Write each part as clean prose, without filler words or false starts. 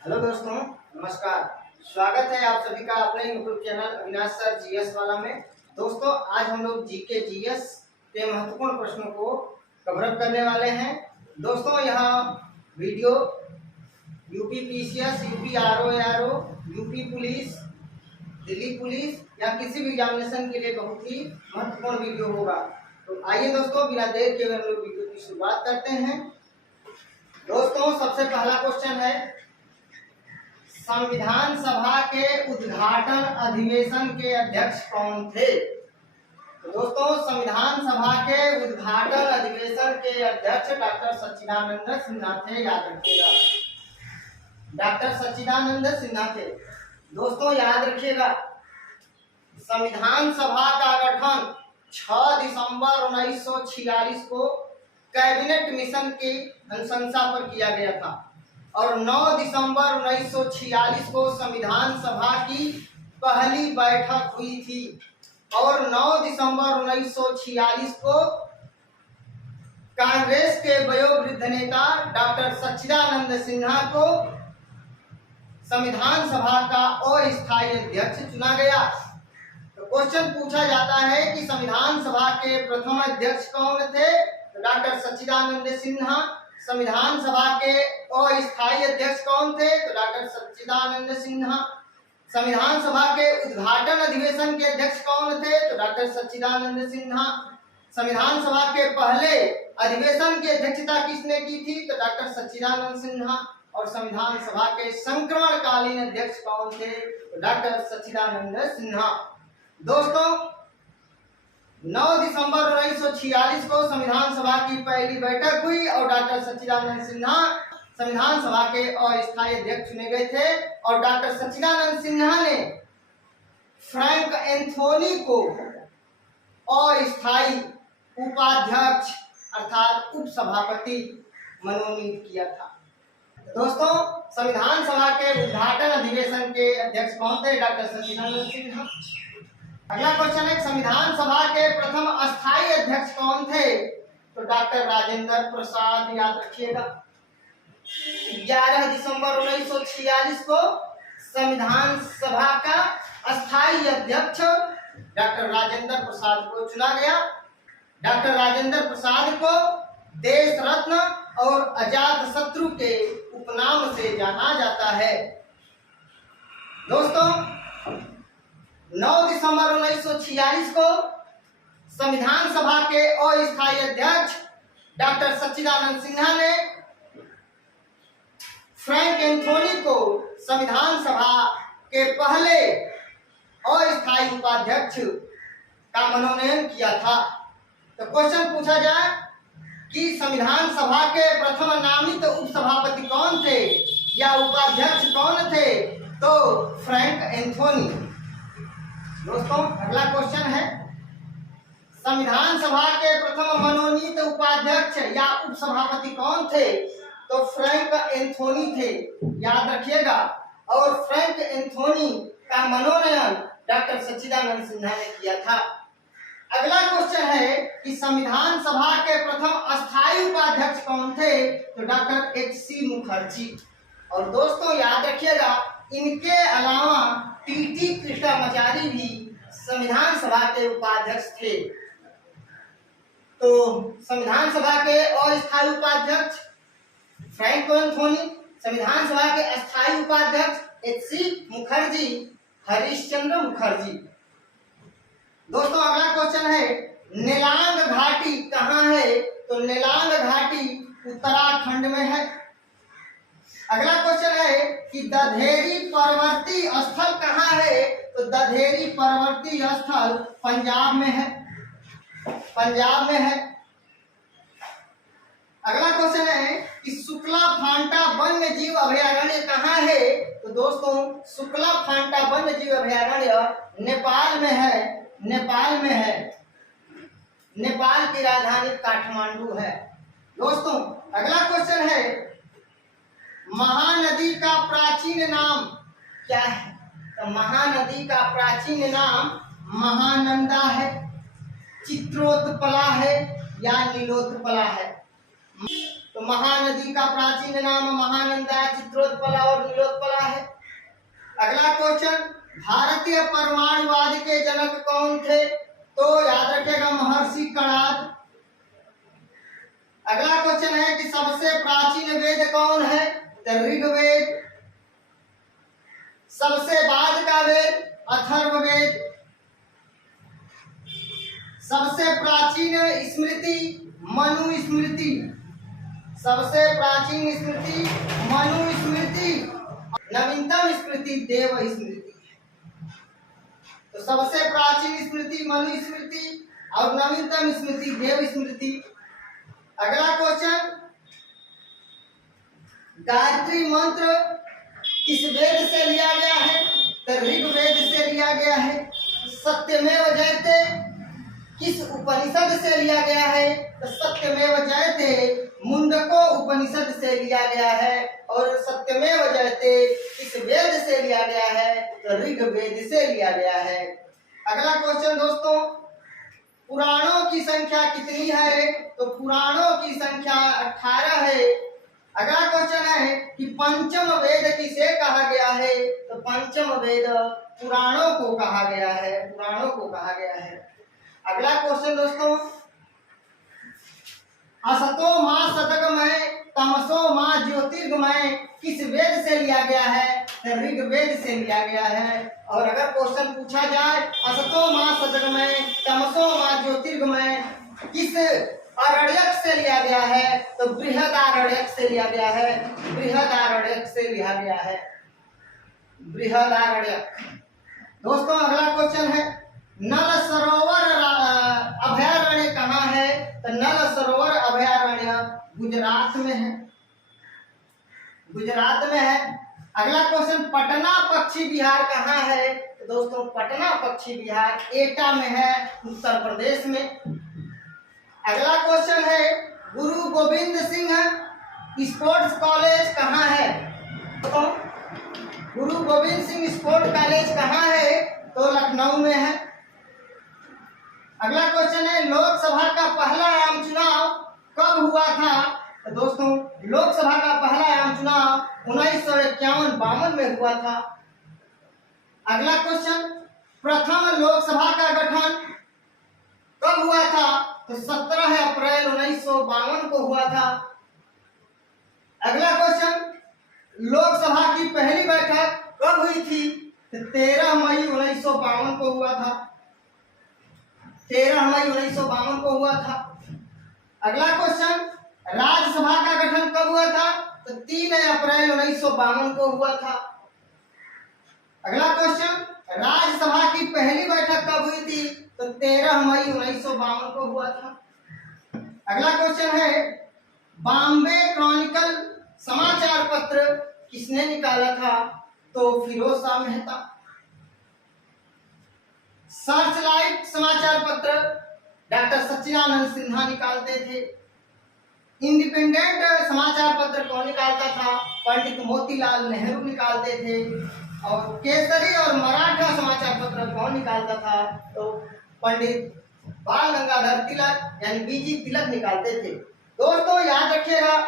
Hello दोस्तों, नमस्कार। स्वागत है आप सभी का अपने YouTube channel Avinash sir GS वाला में। दोस्तों, आज हम लोग जीके जीएस के महत्वपूर्ण प्रश्नों को कवर अप करने वाले हैं। दोस्तों, यह video UP PCS, UP RO, UP police, Delhi police या किसी भी एग्जामिनेशन के लिए बहुत ही महत्वपूर्ण वीडियो होगा। तो आइए दोस्तों, बिना देर के हम लोग वीडियो की शुरुआत करते हैं। दोस्तों, सबसे पहला क्वेश्चन है, संविधान सभा के उद्घाटन अधिवेशन के अध्यक्ष कौन थे? तो दोस्तों, संविधान सभा के उद्घाटन अधिवेशन के अध्यक्ष डॉक्टर सच्चिदानंद सिन्हा थे। याद रखिएगा, डॉक्टर सच्चिदानंद सिन्हा थे। दोस्तों, याद रखिएगा, संविधान सभा का गठन 6 दिसंबर 1946 को कैबिनेट मिशन की अनुशंसा पर किया गया था और 9 दिसंबर 1946 को संविधान सभा की पहली बैठक हुई थी और 9 दिसंबर 1946 को कांग्रेस के वयोवृद्ध नेता डॉक्टर सच्चिदानंद सिन्हा को संविधान सभा का अस्थायी अध्यक्ष चुना गया। तो क्वेश्चन पूछा जाता है कि संविधान सभा के प्रथम अध्यक्ष कौन थे? तो डॉक्टर सच्चिदानंद सिन्हा। संविधान सभा के अस्थायी अध्यक्ष कौन थे? तो डॉक्टर सच्चिदानंद सिन्हा। संविधान सभा के उद्घाटन अधिवेशन के अध्यक्ष कौन थे? तो डॉक्टर सच्चिदानंद सिन्हा। संविधान सभा के पहले अधिवेशन की अध्यक्षता किसने की थी? तो डॉक्टर सच्चिदानंद सिन्हा। और संविधान सभा के संक्रमणकालीन अध्यक्ष कौन थे? तो डॉक्टर सच्चिदानंद सिन्हा। दोस्तों, 9 दिसंबर 1946 को संविधान सभा की पहली बैठक हुई और डॉक्टर सच्चिदानंद सिन्हा संविधान सभा के अस्थायी अध्यक्ष चुने गए थे और डॉक्टर सच्चिदानंद सिन्हा ने फ्रैंक एंथोनी को अस्थायी उपाध्यक्ष अर्थात उपसभापति मनोनीत किया था। दोस्तों, संविधान सभा के उद्घाटन अधिवेशन के अध्यक्ष कौन थे? डॉक्टर सच्चिदानंद सिन्हा। अगला क्वेश्चन है, संविधान सभा के प्रथम अस्थायी अध्यक्ष कौन थे? तो डॉक्टर राजेंद्र प्रसाद। याद रखिएगा, 11 दिसंबर 1946 को संविधान सभा का अस्थायी अध्यक्ष डॉक्टर राजेंद्र प्रसाद को चुना गया। डॉक्टर राजेंद्र प्रसाद को देश रत्न और अजात शत्रु के उपनाम से जाना जाता है। दोस्तों, 9 दिसंबर 1946 को संविधान सभा के अस्थायी अध्यक्ष डॉक्टर सच्चिदानंद सिन्हा ने फ्रैंक एंथोनी को संविधान सभा के पहले अस्थायी उपाध्यक्ष का मनोनयन किया था। तो क्वेश्चन पूछा जाए कि संविधान सभा के प्रथम नामित उपसभापति कौन थे या उपाध्यक्ष कौन थे? तो फ्रैंक एंथोनी। दोस्तों, अगला क्वेश्चन है, संविधान सभा के प्रथम मनोनीत उपाध्यक्ष या उपसभापति कौन थे? तो फ्रैंक एंथोनी थे। याद रखिएगा, और फ्रैंक एंथोनी का मनोनयन डॉक्टर सच्चिदानंद सिन्हा ने किया था। अगला क्वेश्चन है कि संविधान सभा के प्रथम अस्थायी उपाध्यक्ष कौन थे? तो डॉक्टर एच.सी. मुखर्जी। और दोस्तों, याद रखिएगा, इनके अलावा टी.टी. कृष्णामाचारी भी संविधान सभा के उपाध्यक्ष थे। तो संविधान सभा के अस्थायी उपाध्यक्ष फ्रैंक एंथोनी, संविधान सभा के अस्थायी उपाध्यक्ष एच.सी. मुखर्जी, हरिश्चंद्र मुखर्जी। दोस्तों, अगला क्वेश्चन है, नेलांग घाटी कहाँ है? तो नेलांग घाटी उत्तराखंड में है। अगला क्वेश्चन है कि दधेरी परवर्ती स्थल कहाँ है? तो दधेरी परवर्ती स्थल पंजाब में है, पंजाब में है। अगला क्वेश्चन है कि शुक्ला फांटा वन्य जीव अभयारण्य कहाँ है? तो दोस्तों, शुक्ला फांटा वन्य जीव अभयारण्य नेपाल में है, नेपाल में है। नेपाल की राजधानी काठमांडू है। दोस्तों, अगला क्वेश्चन है, महानदी का प्राचीन नाम क्या है? तो महानदी का प्राचीन नाम महानंदा है, चित्रोत्पला है या नीलोत्पला है? तो तो महानदी का प्राचीन नाम महानंदा, चित्रोत्पला और नीलोत्पला है। अगला क्वेश्चन, भारतीय परमाणुवाद के जनक कौन थे? तो याद रखिएगा महर्षि कणाद। अगला क्वेश्चन है कि सबसे प्राचीन वेद कौन है? तो ऋग्वेद। सबसे बाद का वेद अथर्ववेद। सबसे प्राचीन स्मृति मनुस्मृति। सबसे प्राचीन स्मृति मनुस्मृति। नवीनतम स्मृति देव स्मृति। तो सबसे प्राचीन स्मृति मनुस्मृति और नवीनतम स्मृति देव स्मृति। अगला क्वेश्चन, गायत्री मंत्र किस वेद से लिया गया है? तो ऋग्वेद से लिया गया है। सत्यमेव जयते किस उपनिषद से लिया गया है? तो सत्यमेव जयते मुंडको उपनिषद से लिया गया है। और सत्यमेव जयते किस वेद से लिया गया है? तो ऋग्वेद से लिया गया है। अगला क्वेश्चन दोस्तों, पुराणों की संख्या कितनी है? तो पुराणों की संख्या 18 है। अगला क्वेश्चन है कि पंचम वेद किसे कहा गया है? तो पंचम वेद पुराणों को कहा गया है। पुराणों को कहा गया है। अगला क्वेश्चन दोस्तों, असतो मां सतगमय तमसो मां ज्योतिर्गमय किस वेद से लिया गया है? तो ऋग्वेद से लिया गया है। और अगर क्वेश्चन पूछा जाए असतो मां सतगमय तमसो मां ज्योतिर्गमय किस आरण्यक से लिया गया है? तो बृहदारण्यक से लिया गया है। बृहदारण्यक से लिया गया है। बृहदारण्यक। दोस्तों अगला क्वेश्चन है, नल सरोवर अभयारण्य कहाँ है? तो नल सरोवर अभयारण्य गुजरात में है। गुजरात में है। अगला क्वेश्चन, पटना पक्षी विहार कहाँ है? तो दोस्तों पटना पक्षी विहार एटा में है, उत्तर प्रदेश में। अगला क्वेश्चन है, गुरु गोविंद सिंह स्पोर्ट्स कॉलेज कहाँ है? तो गुरु गोविंद सिंह स्पोर्ट्स कॉलेज कहाँ है? तो लखनऊ में है। अगला क्वेश्चन है, लोकसभा का पहला आम चुनाव कब हुआ था? तो दोस्तों लोकसभा का पहला आम चुनाव 1951-52 में हुआ था। अगला क्वेश्चन, प्रथम लोकसभा का गठन कब हुआ था? तो 17 अप्रैल 1952 को हुआ था। अगला क्वेश्चन, लोकसभा की पहली बैठक कब हुई थी? तो 13 मई 1952 को हुआ था। 13 मई 1952 को हुआ था। अगला क्वेश्चन, राज्यसभा का गठन कब हुआ था? तो 3 अप्रैल 1952 को हुआ था। अगला क्वेश्चन, राज्यसभा की पहली बैठक कब हुई थी? तो 13 मई 1952 को हुआ था। अगला क्वेश्चन है, बॉम्बे क्रॉनिकल समाचार पत्र किसने निकाला था? तो फिरोज शाह मेहता। सर्चलाइट समाचार पत्र डॉक्टर सच्चिदानंद सिन्हा निकालते थे। इंडिपेंडेंट समाचार पत्र कौन निकालता था? पंडित मोतीलाल नेहरू निकालते थे। और केसरी और मराठा समाचार पत्र कौन निकालता था? तो पंडित बाल गंगाधर तिलक यानी बीजी तिलक निकालते थे। दोस्तों याद रखिएगा,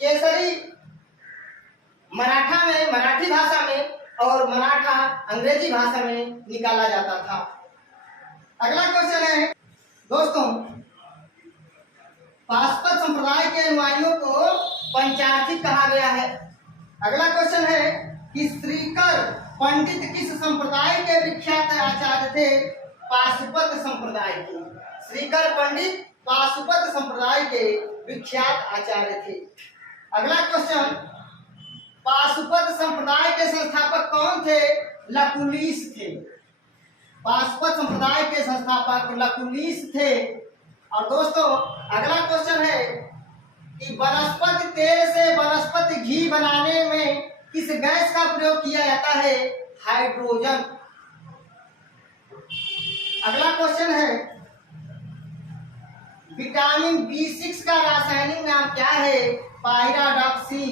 केसरी मराठा में, मराठी भाषा में, और मराठा अंग्रेजी भाषा में निकाला जाता था। अगला क्वेश्चन है दोस्तों, पाशुपत संप्रदाय के अनुयायियों को पंचार्थी कहा गया है। अगला क्वेश्चन है कि श्रीकर पंडित किस संप्रदाय के विख्यात आचार्य थे? पाशुपत संप्रदाय के। श्रीकर पंडित पाशुपत संप्रदाय के विख्यात आचार्य थे। अगला क्वेश्चन, पाशुपत संप्रदाय के संस्थापक कौन थे? लकुलिश थे। पाशुपत संप्रदाय के संस्थापक लकुलिश थे। और दोस्तों अगला क्वेश्चन है कि वनस्पति तेल से वनस्पति घी बनाने में किस गैस का प्रयोग किया जाता है? हाइड्रोजन। अगला क्वेश्चन है, विटामिन B6 का रासायनिक नाम क्या है? पायराडॉक्सी।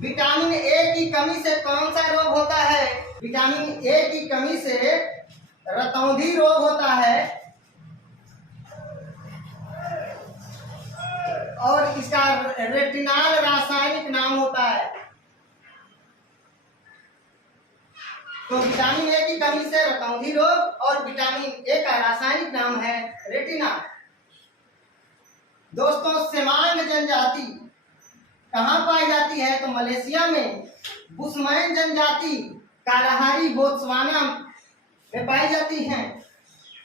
विटामिन ए की कमी से कौन सा रोग होता है? विटामिन ए की कमी से रतौंधी रोग होता है। और इसका रेटिनाल रासायनिक नाम होता है। तो विटामिन ए की कमी से रतौंधी रोग और विटामिन ए का रासायनिक नाम है रेटिनाल। दोस्तों सेमांग जनजाति कहाँ पाई जाती है? तो मलेशिया में। बुशमैन जनजाति कालाहारी बोत्सवाना में पाई जाती है।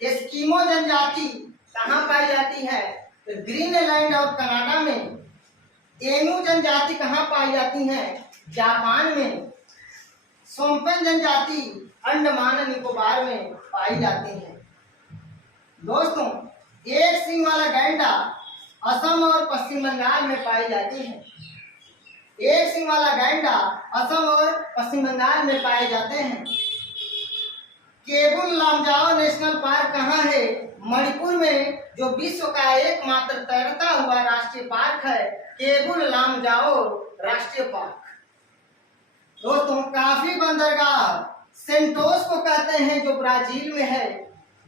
एस्किमो जनजाति कहाँ पाई जाती है? तो ग्रीनलैंड और कनाडा में। एनू जनजाति कहाँ पाई जाती है? जापान में। सोम्पेन जनजाति अंडमान निकोबार में पाई जाती है। दोस्तों एक सींग वाला गैंडा असम और पश्चिम बंगाल में पाई जाती है। एक सींग वाला गैंडा असम और पश्चिम बंगाल में पाए जाते हैं। केबुल लामजाओ नेशनल पार्क कहाँ है? मणिपुर में, जो विश्व का एकमात्र तैरता हुआ राष्ट्रीय पार्क है, केबुल लामजाओ राष्ट्रीय पार्क। दोस्तों काफी बंदरगाह सेंटोस को कहते हैं, जो ब्राजील में है।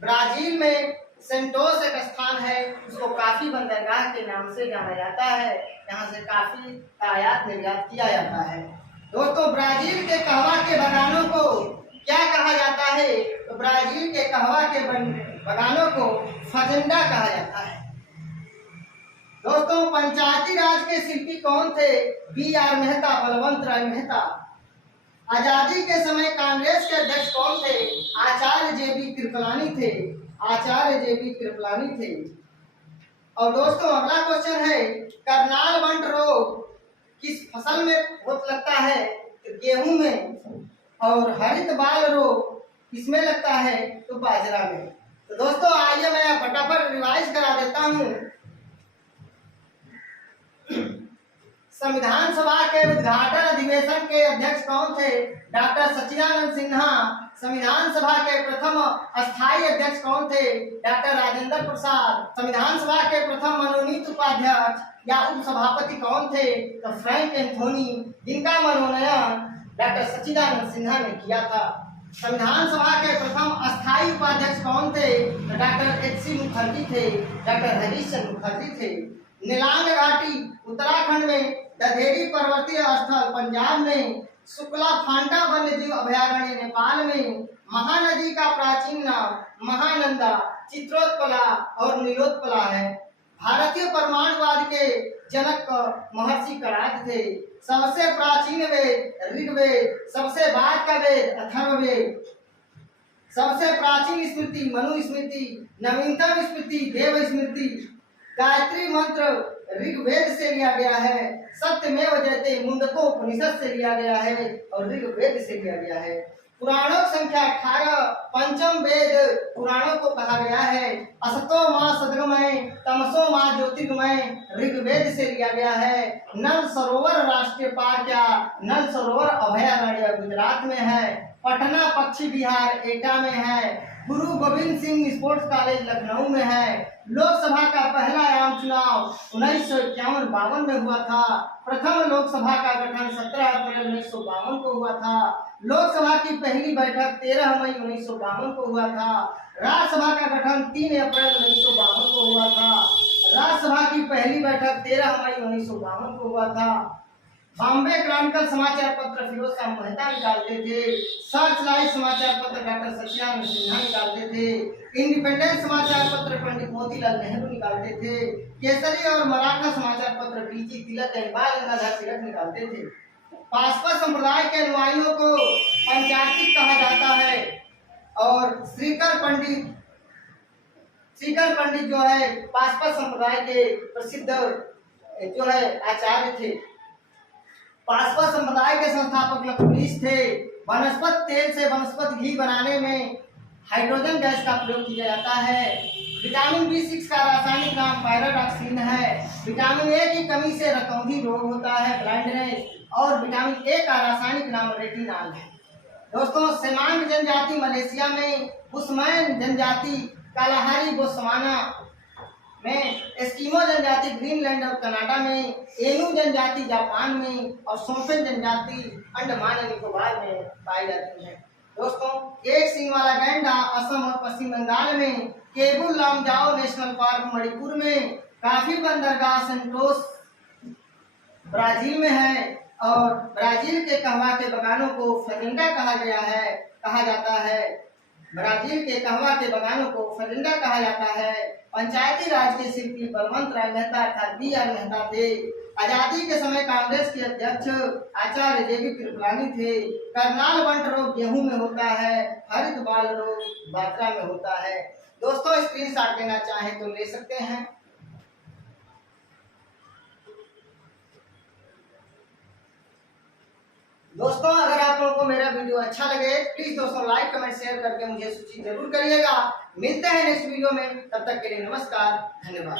ब्राजील में सेंटोस एक स्थान है, उसको काफी बंदरगाह के नाम से जाना जाता है। यहाँ से काफी आयात निर्यात किया जाता है। दोस्तों ब्राजील के कहवा के बागानों को क्या कहा जाता है? तो ब्राजील के कहवा के बागानों को फजेंडा कहा जाता है। दोस्तों पंचायती राज के शिल्पी कौन थे? बी.आर. मेहता, बलवंत राय मेहता। आजादी के समय कांग्रेस के अध्यक्ष कौन थे? आचार्य जे.बी. कृपलानी थे। आचार्य जे.बी. कृपलानी थे। और दोस्तों अगला क्वेश्चन है, करनाल वंट रोग किस फसल में बहुत लगता है? तो गेहूं में। और हरित बाल रोग किसमें लगता है? तो बाजरा में। तो दोस्तों आइए मैं फटाफट रिवाइज करा देता हूँ। संविधान सभा के उद्घाटन अधिवेशन के अध्यक्ष कौन थे? डॉक्टर सच्चिदानंद सिन्हा। संविधान सभा के प्रथम अस्थायी अध्यक्ष कौन थे? डॉक्टर राजेंद्र प्रसाद। संविधान सभा के प्रथम मनोनीत उपाध्यक्ष या उपसभापति कौन थे? तो फ्रैंक एंथोनी, जिनका मनोनयन डॉक्टर सच्चिदानंद सिन्हा ने किया था। संविधान सभा के प्रथम अस्थायी उपाध्यक्ष कौन थे? तो डॉक्टर एच.सी. मुखर्जी थे। डॉक्टर हरीश चंद्र मुखर्जी थे। नीलांग घाटी उत्तराखंड में, दधेरी पर्वतीय स्थल पंजाब में, शुक्ला फांटा वन्यजीव अभयारण्य नेपाल में, महानदी का प्राचीन नाम महानंदा, चित्रोत्पला और नीलोत्पला है। भारतीय परमाणुवाद के जनक महर्षि कणाद थे। सबसे प्राचीन वेद ऋग्वेद, सबसे बाद का वेद अथर्ववेद, सबसे प्राचीन स्मृति मनु स्मृति, नवीनतम स्मृति देव स्मृति, गायत्री मंत्र ऋग्वेद से लिया गया है। सत्यमेव जयते मुंडको उपनिषद से लिया गया है और ऋग्वेद से लिया गया है। पुराणों की संख्या 18, पंचम वेद पुराणों को कहा गया है। असतो मां सदगमय, तमसो मां ज्योतिर्गमय ऋग्वेद से लिया गया है। नल सरोवर राष्ट्रीय पार्क या नल सरोवर अभयारण्य गुजरात में है। पटना पश्चिम बिहार एटा में है। गुरु गोविंद सिंह स्पोर्ट्स कॉलेज लखनऊ में है। लोकसभा का पहला आम चुनाव 1951-52 में हुआ था। प्रथम लोकसभा का गठन 17 अप्रैल 1952 को हुआ था। लोकसभा की पहली बैठक 13 मई 1952 को हुआ था। राज्यसभा का गठन 3 अप्रैल 1952 को हुआ था। राज्यसभा की पहली बैठक 13 मई 1952 को हुआ था। बॉम्बे क्रॉनिकल समाचार पत्र फिरोज शाह मेहता निकालते थे। सर्च लाइट समाचार पत्र डॉक्टर सच्चिदानंद सिन्हा निकालते थे। इंडिपेंडेंस समाचार पत्र पंडित मोतीलाल नेहरू निकालते थे। केसरी और मराठा समाचार पत्र बीजी तिलक बाल गंगाधर तिलक निकालते थे। पासपा संप्रदाय के अनुयायियों को पंचायती कहा जाता है। और श्रीकर पंडित जो है पासपा संप्रदाय के प्रसिद्ध जो है आचार्य थे। पासपा संप्रदाय के संस्थापक लखनवीस थे। वनस्पति तेल से वनस्पति घी बनाने में हाइड्रोजन गैस का प्रयोग किया जाता है। विटामिन B6 का रासायनिक नाम पैराडॉक्सिन है। विटामिन ए की कमी से रतौंधी रोग होता है, ब्लाइंडनेस। और विटामिन ए का रासायनिक नाम रेटिनाल है। दोस्तों सेमांग जनजाति मलेशिया में, बुशमैन जनजाति कालाहारी बोत्सवाना में, एस्किमो जनजाति ग्रीनलैंड और कनाडा में, एनू जनजाति जापान में और सोम्पेन जनजाति अंडमान और निकोबार में पाई जाती है। दोस्तों एक सींग वाला गैंडा असम और पश्चिम बंगाल में, केबुल लामजाओ नेशनल पार्क मणिपुर में, कॉफी बंदरगाह संतोष ब्राजील में है और ब्राजील के कहवा के बगानों को फजिंडा कहा जाता है। ब्राजील के कहवा के बगानों को फजिंडा कहा जाता है। पंचायती राज के शिल्पी बलवंत राय मेहता अर्थात बी आर मेहता थे। आजादी के समय कांग्रेस के अध्यक्ष आचार्य जेबी कृपलानी थे। करनाल बंट रोग गेहूं में होता है, हरित बाल रोग बाजरा में होता है। दोस्तों स्क्रीनशॉट लेना चाहें तो ले सकते हैं। दोस्तों अगर आप लोगों को मेरा वीडियो अच्छा लगे प्लीज दोस्तों लाइक कमेंट शेयर करके मुझे सूचित जरूर करिएगा। मिलते हैं नेक्स्ट वीडियो में, तब तक के लिए नमस्कार, धन्यवाद।